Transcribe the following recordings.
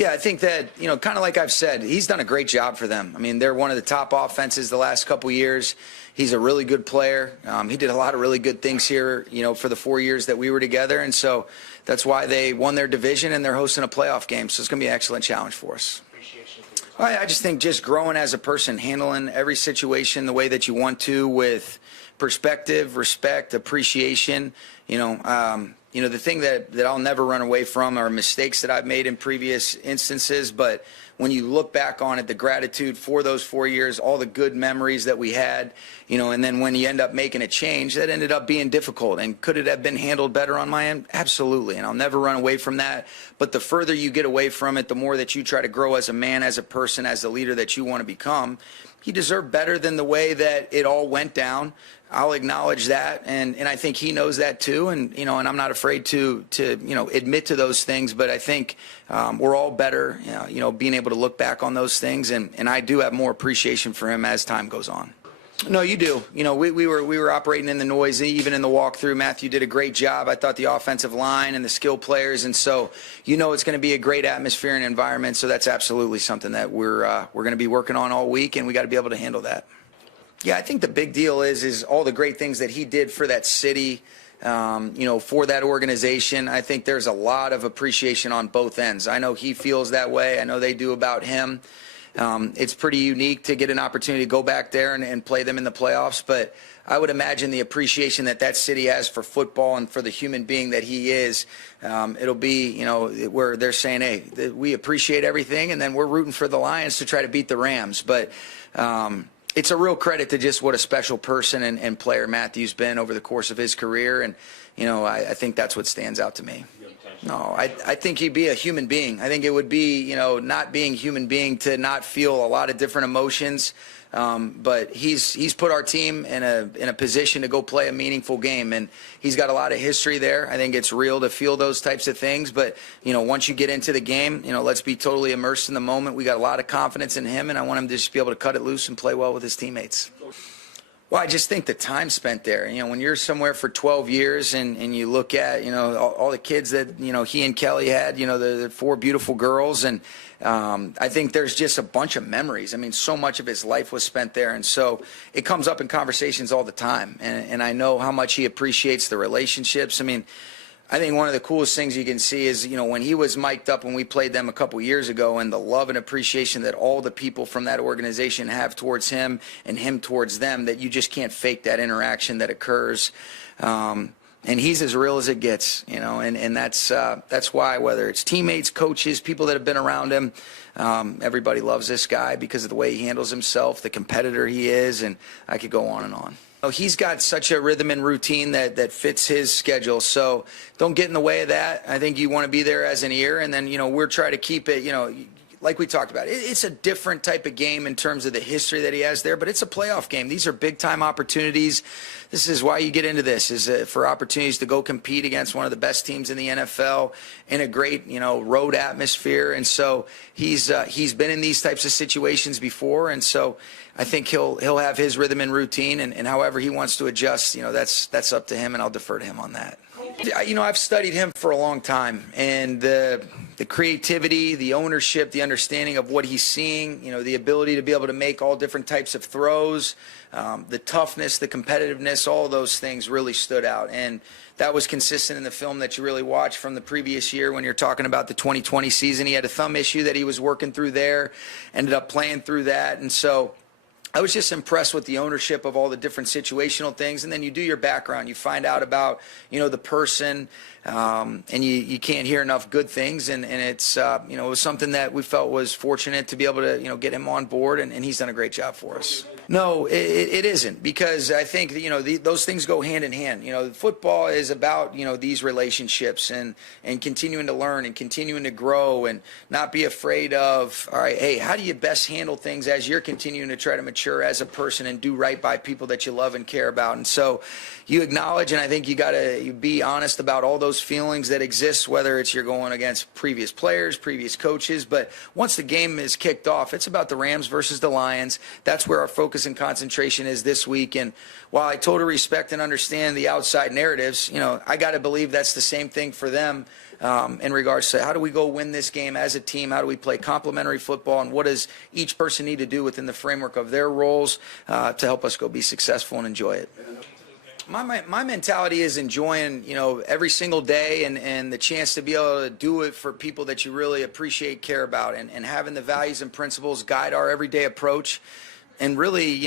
Yeah, I think that, kind of like I've said, he's done a great job for them. I mean, they're one of the top offenses the last couple years. He's a really good player. He did a lot of really good things here, for the 4 years that we were together. And so that's why they won their division and they're hosting a playoff game. So it's going to be an excellent challenge for us. I just think just growing as a person, handling every situation the way that you want to with perspective, respect, appreciation, the thing that I'll never run away from are mistakes that I've made in previous instances. But when you look back on it, the gratitude for those 4 years, all the good memories that we had, and then when you end up making a change, that ended up being difficult. And could it have been handled better on my end? Absolutely. And I'll never run away from that. But the further you get away from it, the more that you try to grow as a man, as a person, as the leader that you want to become. He deserved better than the way that it all went down. I'll acknowledge that, and I think he knows that too, and and I'm not afraid to admit to those things. But I think we're all better, being able to look back on those things, and I do have more appreciation for him as time goes on. No, you do. We were operating in the noise, even in the walkthrough. Matthew did a great job. I thought the offensive line and the skill players, and so it's going to be a great atmosphere and environment. So that's absolutely something that we're going to be working on all week, and we got to be able to handle that. Yeah, I think the big deal is all the great things that he did for that city, for that organization. I think there's a lot of appreciation on both ends. I know he feels that way. I know they do about him. It's pretty unique to get an opportunity to go back there and play them in the playoffs, but I would imagine the appreciation that city has for football and for the human being that he is, it'll be, where they're saying, hey, we appreciate everything, and then we're rooting for the Lions to try to beat the Rams. But it's a real credit to just what a special person and player Matthew's been over the course of his career, and I think that's what stands out to me. No, I think he'd be a human being. I think it would be, not being human being to not feel a lot of different emotions. But he's put our team in a position to go play a meaningful game, and he's got a lot of history there. I think it's real to feel those types of things. But once you get into the game, let's be totally immersed in the moment. We got a lot of confidence in him, and I want him to just be able to cut it loose and play well with his teammates. Well, I just think the time spent there, when you're somewhere for 12 years and you look at, all the kids that, he and Kelly had, the 4 beautiful girls. And I think there's just a bunch of memories. I mean, so much of his life was spent there. And so it comes up in conversations all the time. And I know how much he appreciates the relationships. I mean, I think one of the coolest things you can see is, when he was mic'd up when we played them a couple years ago, and the love and appreciation that all the people from that organization have towards him and him towards them, that you just can't fake that interaction that occurs. And he's as real as it gets, and that's why, whether it's teammates, coaches, people that have been around him, everybody loves this guy because of the way he handles himself, the competitor he is, and I could go on and on. He's got such a rhythm and routine that fits his schedule, so don't get in the way of that. I think you want to be there as an ear, and then, we're trying to keep it, like we talked about. It's a different type of game in terms of the history that he has there, but it's a playoff game. These are big-time opportunities. This is why you get into this, is for opportunities to go compete against one of the best teams in the NFL in a great, road atmosphere. And so he's been in these types of situations before, and so I think he'll have his rhythm and routine, and however he wants to adjust, that's up to him, and I'll defer to him on that. I've studied him for a long time, and the creativity, the ownership, the understanding of what he's seeing, the ability to be able to make all different types of throws, the toughness, the competitiveness, all of those things really stood out. And that was consistent in the film that you really watched from the previous year when you're talking about the 2020 season. He had a thumb issue that he was working through there, ended up playing through that. And so I was just impressed with the ownership of all the different situational things. And then you do your background. You find out about, the person, and you can't hear enough good things. And it's, it was something that we felt was fortunate to be able to, get him on board. And he's done a great job for us. No, it isn't, because I think, those things go hand in hand. Football is about, these relationships and continuing to learn and continuing to grow and not be afraid of, all right, hey, how do you best handle things as you're continuing to try to mature as a person and do right by people that you love and care about. And so you acknowledge, and I think you got to be honest about all those feelings that exist, whether it's you're going against previous players, previous coaches. But once the game is kicked off, it's about the Rams versus the Lions. That's where our focus focus and concentration is this week. And while I totally respect and understand the outside narratives, I got to believe that's the same thing for them in regards to how do we go win this game as a team? How do we play complementary football? And what does each person need to do within the framework of their roles to help us go be successful and enjoy it? My mentality is enjoying, every single day and the chance to be able to do it for people that you really appreciate, care about, and having the values and principles guide our everyday approach and really,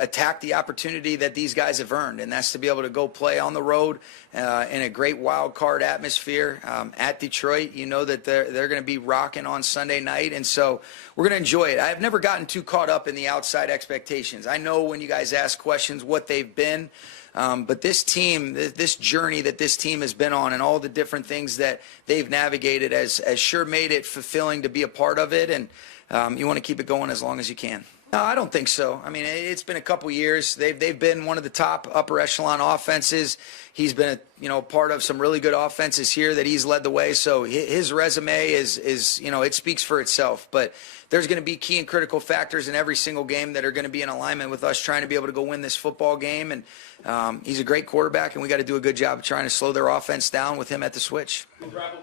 attack the opportunity that these guys have earned. And that's to be able to go play on the road in a great wild card atmosphere at Detroit. That they're going to be rocking on Sunday night. And so we're going to enjoy it. I've never gotten too caught up in the outside expectations. I know when you guys ask questions what they've been. But this team, this journey that this team has been on and all the different things that they've navigated has sure made it fulfilling to be a part of it. And you want to keep it going as long as you can. No, I don't think so. I mean, it's been a couple years. They've been one of the top upper echelon offenses. He's been part of some really good offenses here that he's led the way. So his resume is it speaks for itself. But there's going to be key and critical factors in every single game that are going to be in alignment with us trying to be able to go win this football game. And he's a great quarterback, and we got to do a good job of trying to slow their offense down with him at the switch.